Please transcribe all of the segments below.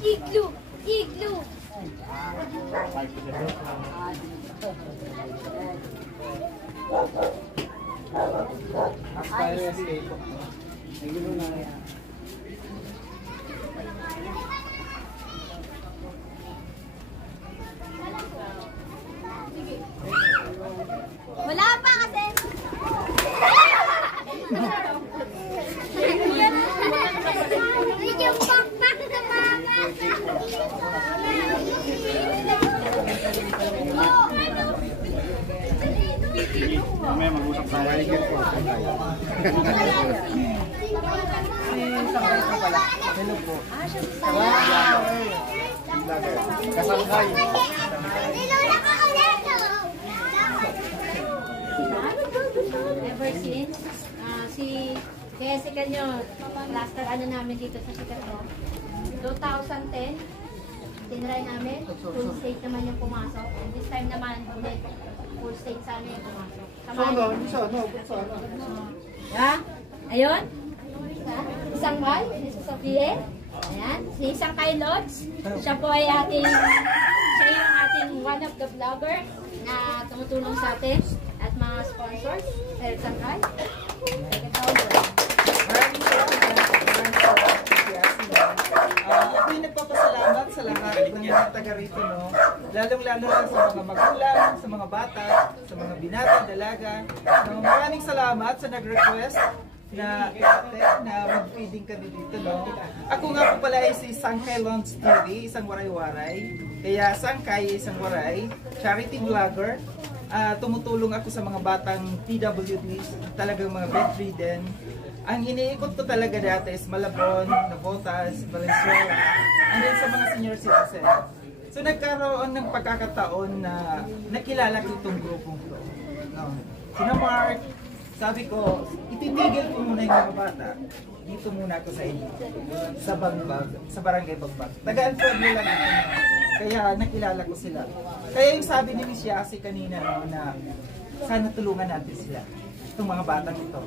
Igloo! Igloo! Wala pa kasi. Yung pakpak na mama. May mag-usap sa mga ikit po. Hello po. Kasangkay. Ever since, si Jessica nyo, cluster ano namin dito sa Chicago, 2010, tinry namin, full state naman yung pumasok. And this time naman, ulit, full state sana yung pumasok. Yeah? Ayun? Isang Kay, si Sophie. Ayan, si Isang Kay Lods. Siya po ay siya yung ating one of the vlogger na tumutulong sa atin at mga sponsors. Sir Isang Kay. Ako'y nagpapasalamat sa lahat ng mga taga rito, no? Lalong-lalo na sa mga magulang, sa mga bata, sa mga binata, dalaga. No? Maraming salamat sa nag-request na mag-feeding kami dito, no? Ako nga po pala ay si Sangkay Launch TV, isang waray-waray. Kaya Sangkay, isang waray, charity vlogger. Tumutulong ako sa mga batang PWDs, talagang mga bedridden. Ang iniikot ko talaga dati is Malabon, Navotas, Valenzuela, and then sa mga senior citizen. So nagkaroon ng pagkakataon na nakilala ko itong grupong to. No. Sina Mark, sabi ko, ititigil ko muna yung mga bata. Dito muna ako sa inyo. Sa Bagbag, sa Barangay Bagbag. Tagaan Pueblo lang ito. No. Kaya nakilala ko sila. Kaya yung sabi ni Miss Yasi kanina, no, na sana tulungan natin sila. Itong mga batang ito.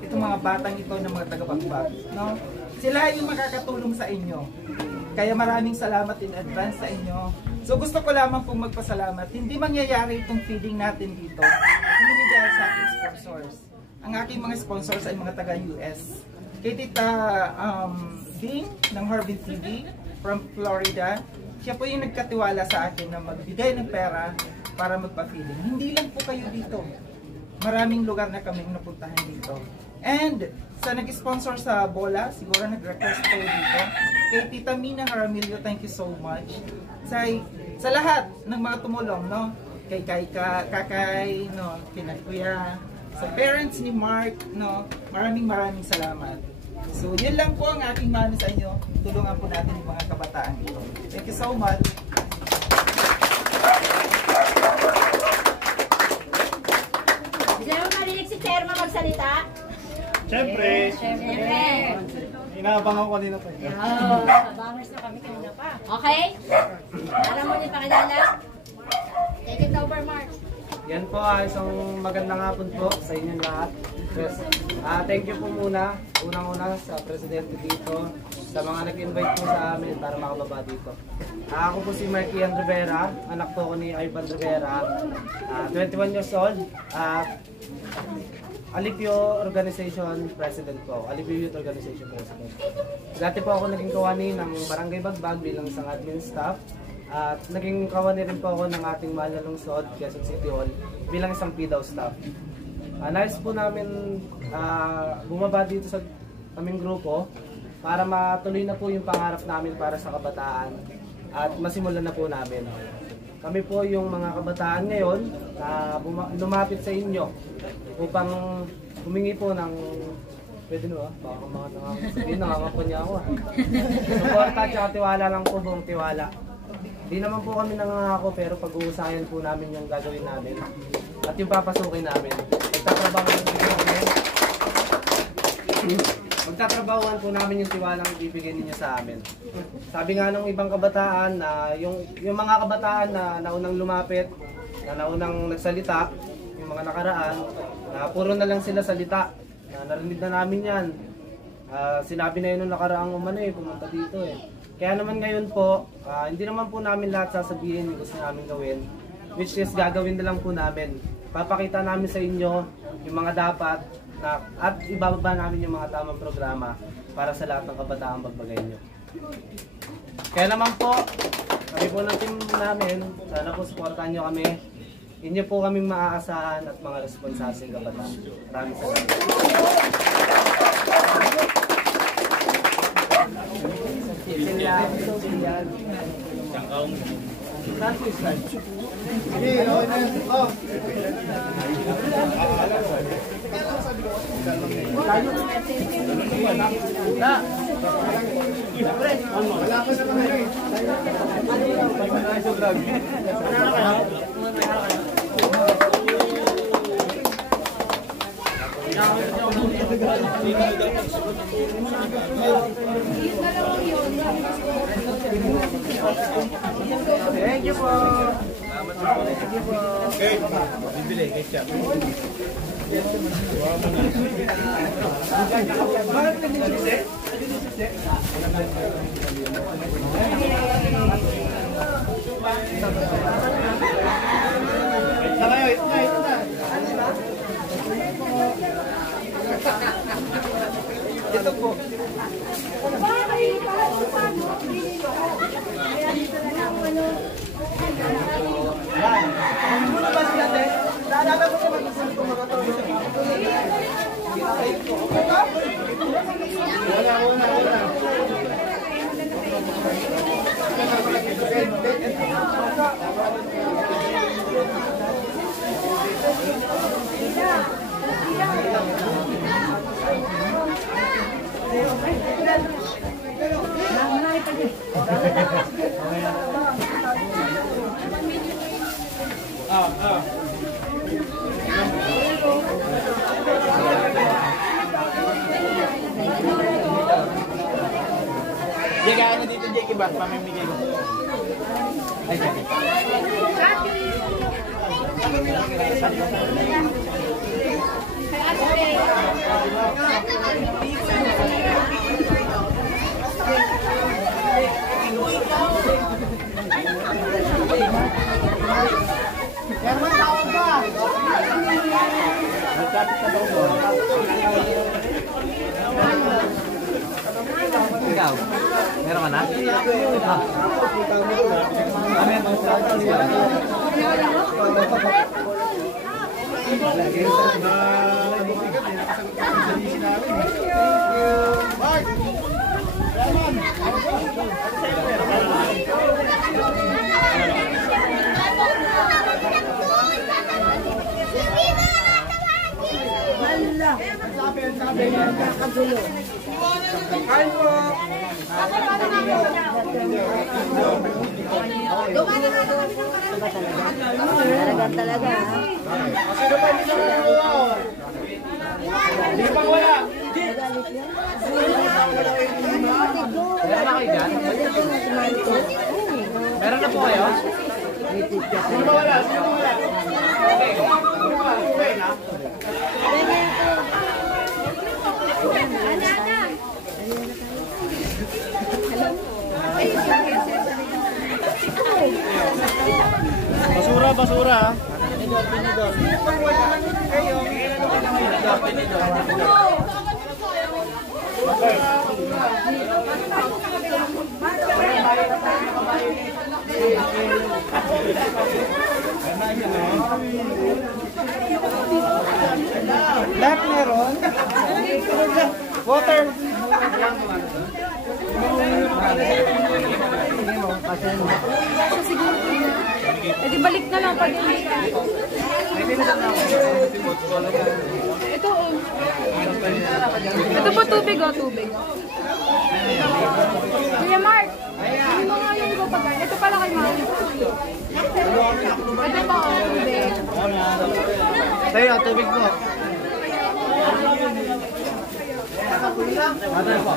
Itong mga batang ito ng mga taga-Bagbag. No? Sila yung makakatulong sa inyo. Kaya maraming salamat in advance sa inyo. So gusto ko lamang pong magpasalamat. Hindi mangyayari itong feeding natin dito. Hindi dahil sa aking sponsors. Ang aking mga sponsors ay mga taga-US. Kay Tita Ding ng Harbin TV from Florida. Siya po yung nagkatiwala sa akin na magbigay ng pera para magpa-feeding. Hindi lang po kayo dito. Maraming lugar na kaming napuntahan dito. And sa nag-sponsor sa Bola, siguro nag-request kayo dito. Kay Tita Mina Jaramillo, thank you so much. Sa lahat ng mga tumulong, no? Kay Kakay, no? Kina Kuya, sa parents ni Mark, no? Maraming salamat. So, yun lang po ang aking mano sa inyo. Tulungan po natin yung mga kabataan dito. Thank you so much. Gusto mo marinig si Chairman magsalita? Siyempre. Inaabangan ko kanina pa. Bangers na kami kanina pa. Okay? Alam mo din pakilala? Take it over, Mark. Yan po, isang magandang hapon po sa inyo lahat. Yes. Thank you po muna, unang-una sa presidente dito, sa mga nag-invite po sa amin para makababa dito. Ako po si Markian Rivera, anak po ko ni Ivan Rivera, 21 years old, Alipio Organization President po, Alipio Youth Organization President. Dati po ako naging kawani ng Barangay Bagbag bilang isang admin staff. At naging kawani rin po ako ng ating mahal na lungsod, Quezon City Hall, bilang isang PDAW staff. Nais po namin bumaba dito sa aming grupo para matuloy na po yung pangarap namin para sa kabataan at masimulan na po namin. Kami po yung mga kabataan ngayon na lumapit sa inyo upang humingi po ng pwede no baka mga nangangapo niya ako. Suporta at tiwala lang po, buong tiwala. Hindi naman po kami nangangako pero pag-uusayan po namin yung gagawin namin at yung papasukin namin. Magtatrabahuan po namin yung tiwalang ibibigay ninyo sa amin. Sabi nga ng ibang kabataan na yung mga kabataan na naunang lumapit, na naunang nagsalita, yung mga nakaraan, na puro na lang sila salita. Narinig na namin yan. Sinabi na yun nung nakaraang pumunta dito eh. Kaya naman ngayon po, hindi naman po namin lahat sasabihin yung gusto namin gawin, which is gagawin na lang po namin. Papakita namin sa inyo yung mga dapat at ibababa namin yung mga tamang programa para sa lahat ng kabataang Bagbagay nyo. Kaya naman po, kami po ng team namin, sana po supportahan nyo kami. Inyo po kaming maaasahan at mga responsabling kabataan. Maraming salamat. Thank you po. Okay. Bibili, ketchup. Ito po. Jaga ano dito, Jake, ba? Pamimigay ko. Ay, Ikaw, meron ka na? Kain po. Talaga. sino pa hindi naman Hindi pa wala. Meron na kayo dyan? Meron na po kayo? Sino ba wala? Sino ba wala? Okay. Okay na. Basura, basura. Lahat meron. Water. Eh di balik na lang pag ito ito po tubig tubig. Kuya Mark, yung mga yung go pag ito pala kay Mark. Ito pa tubig. Tayo, tubig po. Ano po?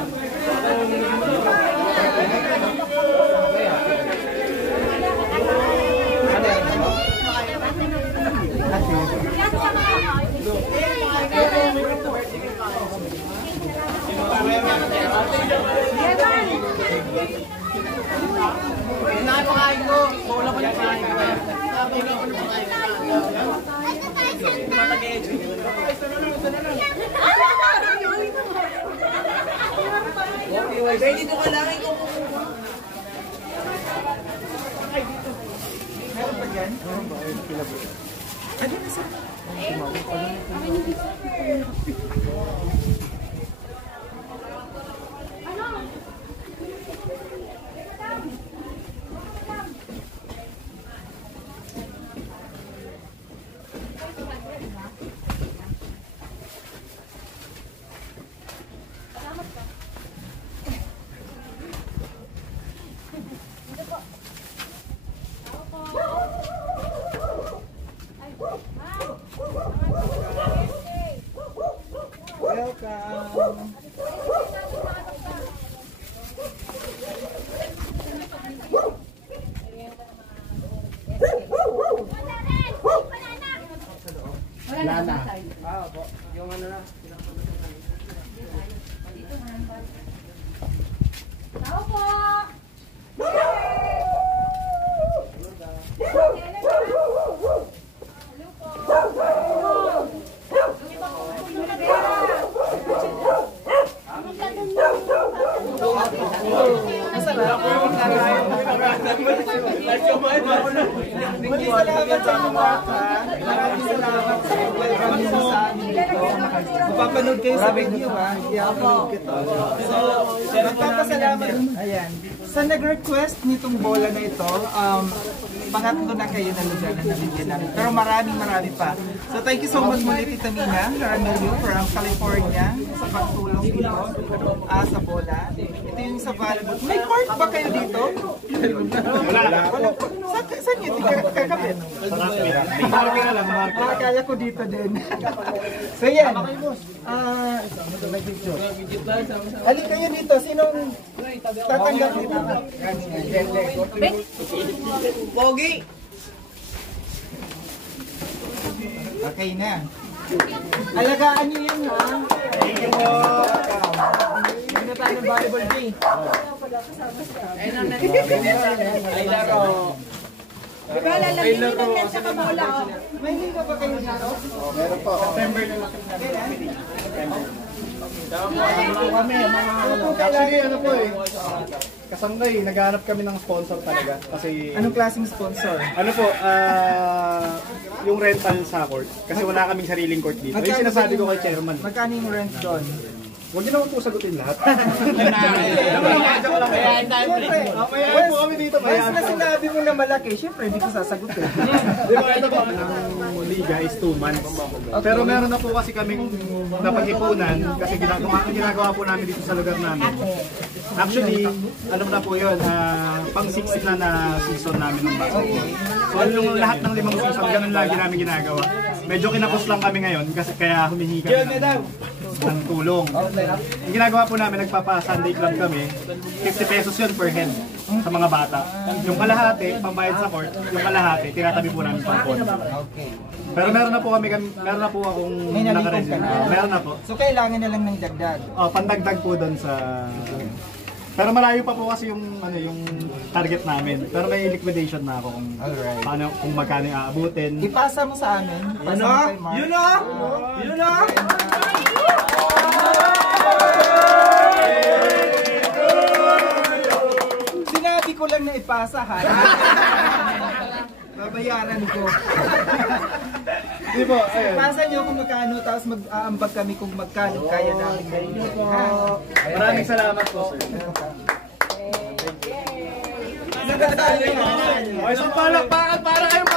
Napakain ko. Wala ko yung kain ko. Napakain ko ng kain ko. Okay, dito ka lang ikaw po. Meron pa dyan? Ano na sa... Welcome! Wala na. Opo. Yung ano na. Tao po! Maraming salamat sa mga bata. Maraming salamat sa welcome niyo sa amin dito. Mapapanood kayo sa video ha. I-upload ko to. So, magpapasalamat. Ayan. Sa nag-request nitong bola na ito, pangatlo na kayo na lugar na nabigyan namin. Pero maraming pa. So thank you so much muli Tita Mina Caramelio from California sa pagtulong dito sa bola. Ito yung sa volleyball. May court ba kayo dito? Wala. Saan yun? Kakapit? Marami na lang. Kaya ko dito din. So yan. Halika kayo dito. Sinong tatanggap dito? Pogi! Okay na. Alagaan niyo yan ha. Thank you po. Hindi na tayo ng volleyball day. Ay laro. Diba, lalagyan nyo lang yan sa kabola, oh. May liga ba kayo dito? Meron po. September na lang. Actually, ano po eh. Kasangay, naghahanap kami ng sponsor talaga. Kasi, Anong klaseng sponsor? ano po, yung rental sa court. Kasi wala kaming sariling court dito. Yung sinasabi ko kay chairman. Magkano yung rent doon? Huwag niyo naman po sagutin lahat. Siyempre, Mayroon po kami dito. once na sinabi mo na malaki, siyempre hindi ko sasagutin. Di ba ito po, ang liga is 2 months. Pero meron na po kasi kaming napag-ipunan kasi ginagawa po namin dito sa lugar namin. Actually, ano na po yun, pang 6 na season namin ng basketball. So yung lahat ng 5 season, ganun lagi namin ginagawa. Medyo kinapos lang kami ngayon kasi kaya humihingi kami ng tulong. Yung ginagawa po namin, nagpapa-Sunday club kami, 50 pesos yun per head sa mga bata. Yung kalahati, pambayad sa court, yung kalahati, tinatabi po namin pang court. Pero meron na po akong May nalipong nakaresin. ka na. Meron na po. So kailangan na lang ng dagdag. Pandagdag po doon sa... Pero malayo pa po kasi yung target namin. Pero may liquidation na ako kung kung magkano yung aabutin. Ipasa mo sa amin. Ipasa mo kay Mark. Yun o! Yun o! Sinabi ko lang na ipasa ha. Babayaran ko. Di po, ayun. Ipasa niyo kung magkano, tapos mag-aambag kami kung magkano kaya namin kayo. Maraming salamat po, sir. Okay, so para kayong